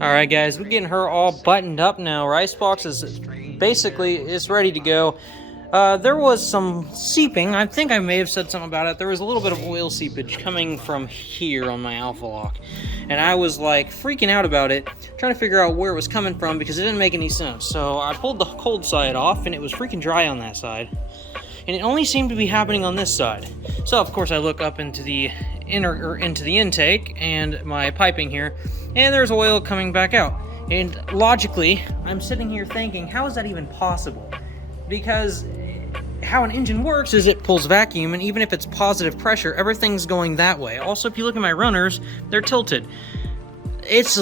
Alright guys, we're getting her all buttoned up now. Ricebox is basically ready to go. There was some seeping. I think I may have said something about it. There was a little bit of oil seepage coming from here on my Alphaloc. And I was like freaking out about it, trying to figure out where it was coming from because it didn't make any sense. So I pulled the cold side off and it was freaking dry on that side. And it only seemed to be happening on this side. So of course I look up into the intake and my piping here, and there's oil coming back out. And logically, I'm sitting here thinking, how is that even possible? Because how an engine works is it pulls vacuum, and even if it's positive pressure, everything's going that way. Also, if you look at my runners, they're tilted. It's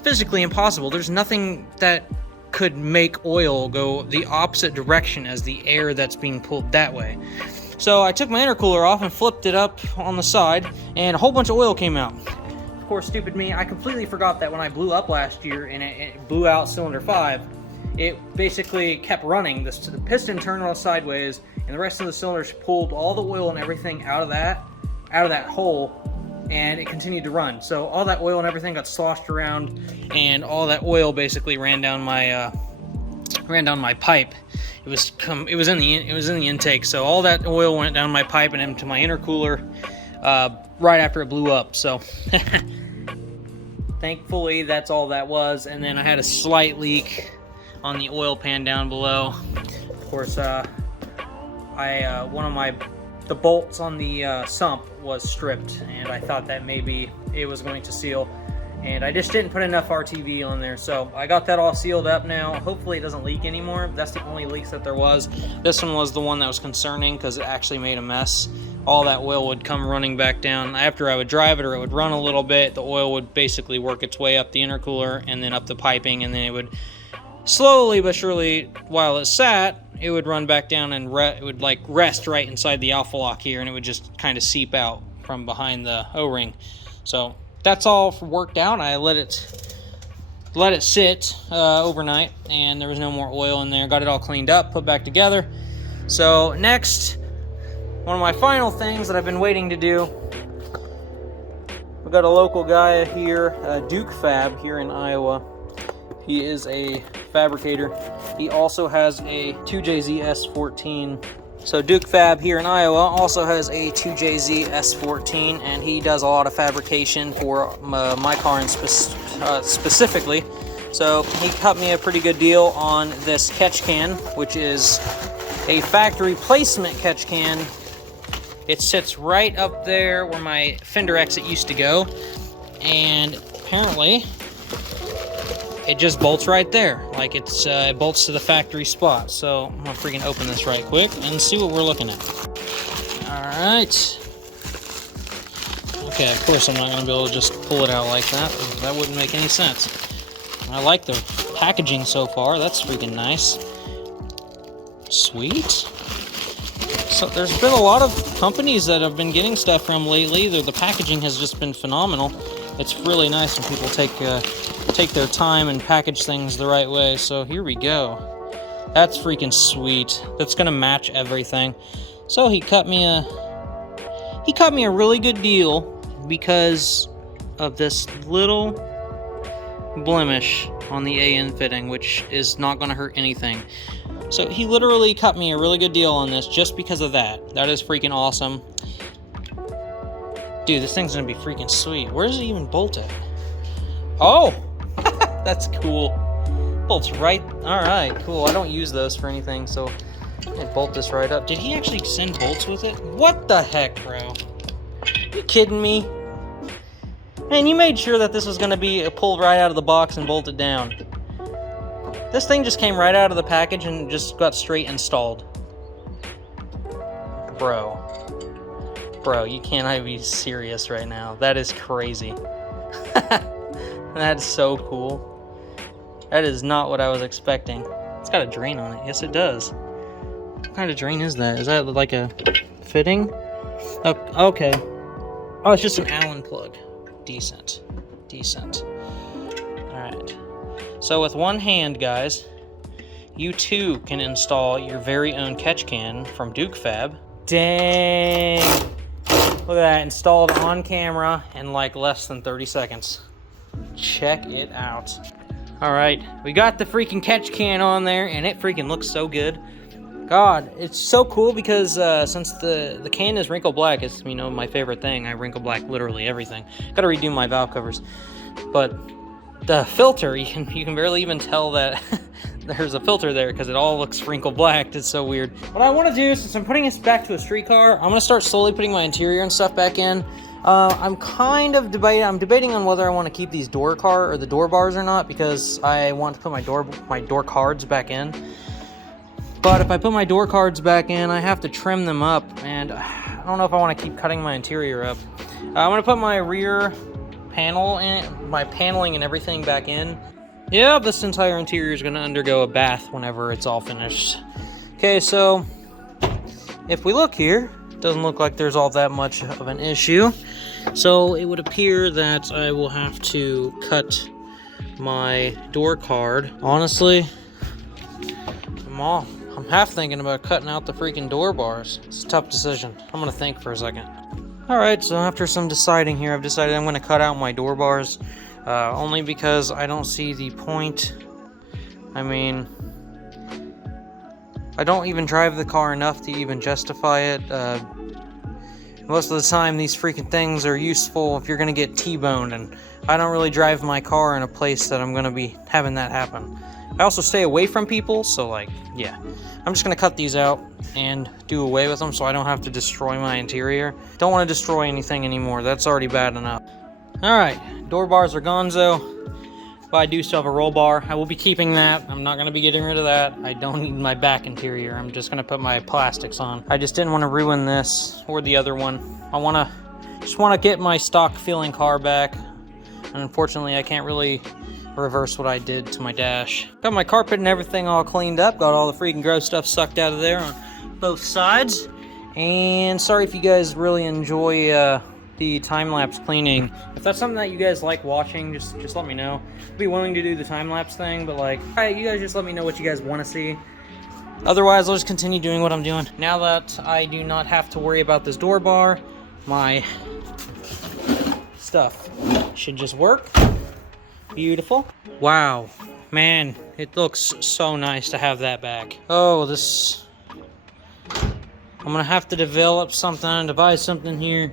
physically impossible. There's nothing that could make oil go the opposite direction as the air that's being pulled that way. So I took my intercooler off and flipped it up on the side, and a whole bunch of oil came out. Of course, stupid me, I completely forgot that when I blew up last year and it blew out cylinder 5, it basically kept running. The piston turned all sideways, and the rest of the cylinders pulled all the oil and everything out of that hole, and it continued to run. So all that oil and everything got sloshed around, and all that oil basically ran down my pipe. It was in the intake. So all that oil went down my pipe and into my intercooler right after it blew up. So thankfully that's all that was. And then I had a slight leak on the oil pan down below. Of course, the bolts on the sump was stripped, and I thought that maybe it was going to seal, and I just didn't put enough RTV on there. So I got that all sealed up now. Hopefully it doesn't leak anymore. That's the only leaks that there was. This one was the one that was concerning because it actually made a mess. All that oil would come running back down. After I would drive it, or it would run a little bit, the oil would basically work its way up the intercooler and then up the piping, and then it would slowly but surely, while it sat, it would run back down, and it would like rest right inside the Alphaloc here, and it would just kind of seep out from behind the O-ring. So that's all worked out. I let it sit overnight, and there was no more oil in there. Got it all cleaned up, put back together. So next, one of my final things that I've been waiting to do, we got a local guy here, Duke Fab here in Iowa. He is a fabricator. He also has a 2JZ S14. So Duke Fab here in Iowa also has a 2JZ S14, and he does a lot of fabrication for my car specifically. So he cut me a pretty good deal on this catch can, which is a factory placement catch can. It sits right up there where my fender exit used to go, and apparently it just bolts right there, like it bolts to the factory spot. So I'm gonna freaking open this right quick and see what we're looking at. All right. Okay, of course I'm not gonna be able to just pull it out like that. That wouldn't make any sense. I like the packaging so far. That's freaking nice. Sweet. So there's been a lot of companies that have been getting stuff from lately. The packaging has just been phenomenal. It's really nice when people take their time and package things the right way. So here we go. That's freaking sweet. That's gonna match everything. So he cut me a really good deal because of this little blemish on the AN fitting, which is not gonna hurt anything. So he literally cut me a really good deal on this just because of that. That is freaking awesome. Dude, this thing's gonna be freaking sweet. Where does it even bolt at? Oh! That's cool. Bolts right. Alright, cool. I don't use those for anything, so I bolt this right up. Did he actually send bolts with it? What the heck, bro? Are you kidding me? Man, you made sure that this was gonna be pulled right out of the box and bolted down. This thing just came right out of the package and just got straight installed. Bro, you can't be serious right now. That is crazy. That's so cool. That is not what I was expecting. It's got a drain on it. Yes, it does. What kind of drain is that? Is that like a fitting? Oh, okay. Oh, it's just an Allen plug. Decent. Alright. So with one hand, guys, you too can install your very own catch can from Duke Fab. Dang! Look at that, installed on camera in like less than 30 seconds. check it out. All right, we got the freaking catch can on there, and it freaking looks so good. God, it's so cool because since the can is wrinkle black, it's, you know, my favorite thing. I wrinkle black literally everything. Gotta redo my valve covers. But the filter, you can barely even tell that there's a filter there because it all looks wrinkle black. It's so weird. What I want to do, since I'm putting this back to a street car, I'm gonna start slowly putting my interior and stuff back in. I'm kind of debating on whether I want to keep these door bars or not, because I want to put my door cards back in. But if I put my door cards back in, I have to trim them up, and I don't know if I want to keep cutting my interior up. I'm gonna put my rear panel in, my paneling and everything back in. Yeah, this entire interior is gonna undergo a bath whenever it's all finished. Okay, so if we look here, it doesn't look like there's all that much of an issue. So it would appear that I will have to cut my door card. Honestly, I'm half thinking about cutting out the freaking door bars. It's a tough decision. I'm gonna think for a second. Alright, so after some deciding here, I've decided I'm gonna cut out my door bars. Only because I don't see the point. I mean, I don't even drive the car enough to even justify it. Most of the time, these freaking things are useful if you're gonna get T-boned, and I don't really drive my car in a place that I'm gonna be having that happen. I also stay away from people, so like, yeah. I'm just gonna cut these out and do away with them so I don't have to destroy my interior. Don't want to destroy anything anymore. That's already bad enough. Alright, door bars are gonzo. But I do still have a roll bar. I will be keeping that. I'm not gonna be getting rid of that. I don't need my back interior. I'm just gonna put my plastics on. I just didn't want to ruin this or the other one. I just wanna get my stock feeling car back. And unfortunately, I can't really reverse what I did to my dash. Got my carpet and everything all cleaned up. Got all the freaking gross stuff sucked out of there on both sides. And sorry if you guys really enjoy the time-lapse cleaning. If that's something that you guys like watching, just let me know. I'd be willing to do the time-lapse thing, but like, alright, you guys just let me know what you guys want to see. Otherwise, I'll just continue doing what I'm doing. Now that I do not have to worry about this door bar, my stuff should just work. Beautiful. Wow, man, it looks so nice to have that back. Oh, this... I'm gonna have to develop something, devise something here.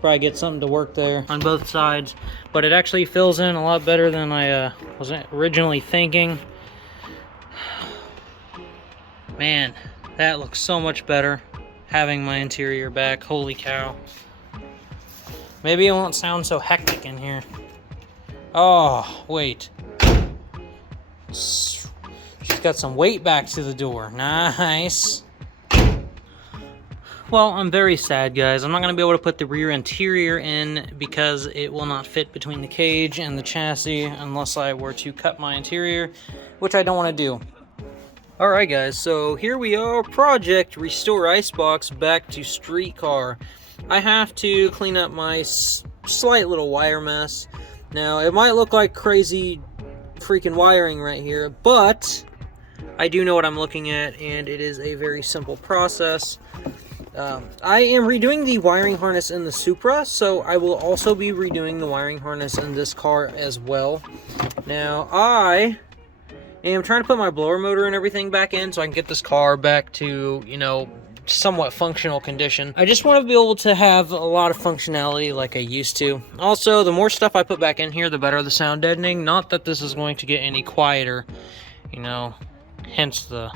Probably get something to work there on both sides, but it actually fills in a lot better than I was originally thinking. Man, that looks so much better having my interior back. Holy cow. Maybe it won't sound so hectic in here. Oh, wait. She's got some weight back to the door. Nice. Well, I'm very sad, guys. I'm not going to be able to put the rear interior in because it will not fit between the cage and the chassis unless I were to cut my interior, which I don't want to do. Alright, guys, so here we are. Project Restore Ricebox back to street car. I have to clean up my slight little wire mess. Now, it might look like crazy freaking wiring right here, but I do know what I'm looking at, and it is a very simple process. I am redoing the wiring harness in the Supra, so I will also be redoing the wiring harness in this car as well. Now, I am trying to put my blower motor and everything back in so I can get this car back to, you know, somewhat functional condition. I just want to be able to have a lot of functionality like I used to. Also, the more stuff I put back in here, the better the sound deadening. Not that this is going to get any quieter, you know, hence the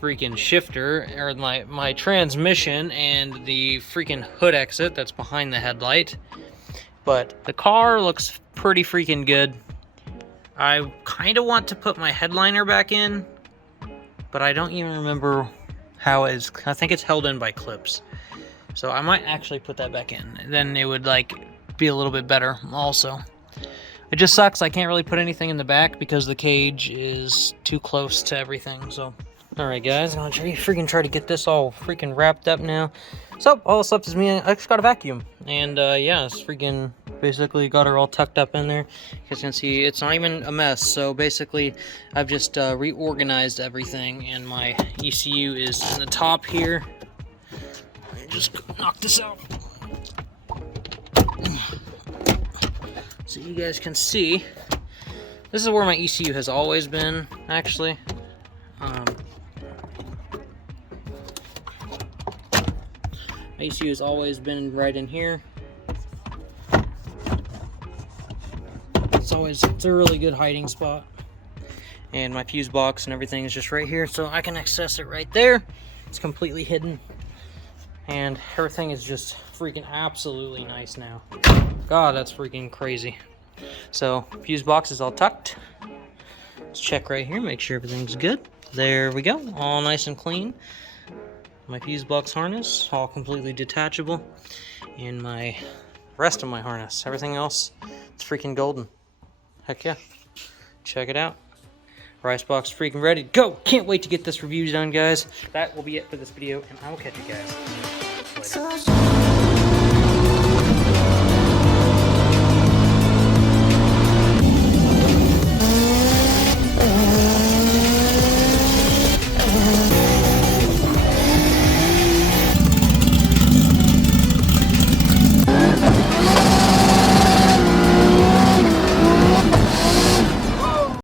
freaking shifter, or my transmission and the freaking hood exit that's behind the headlight. But the car looks pretty freaking good. I kind of want to put my headliner back in, but I don't even remember how it is. I think it's held in by clips, so I might actually put that back in. Then it would like be a little bit better also. It just sucks I can't really put anything in the back because the cage is too close to everything. So alright, guys, I'm gonna try to get this all freaking wrapped up now. So all that's left is me. I just got a vacuum, and yeah, it's freaking basically got her all tucked up in there. You guys can see it's not even a mess. So basically I've just reorganized everything, and my ECU is in the top here. Let me just knock this out. so you guys can see. This is where my ECU has always been, actually. My ECU has always been right in here. It's a really good hiding spot. And my fuse box and everything is just right here, so I can access it right there. It's completely hidden. And everything is just freaking absolutely nice now. God, that's freaking crazy. So, fuse box is all tucked. Let's check right here, make sure everything's good. There we go, all nice and clean. My fuse box harness, all completely detachable. And my rest of my harness, everything else, it's freaking golden. Heck yeah. Check it out. Ricebox freaking ready to go. Can't wait to get this review done, guys. That will be it for this video, and I will catch you guys later.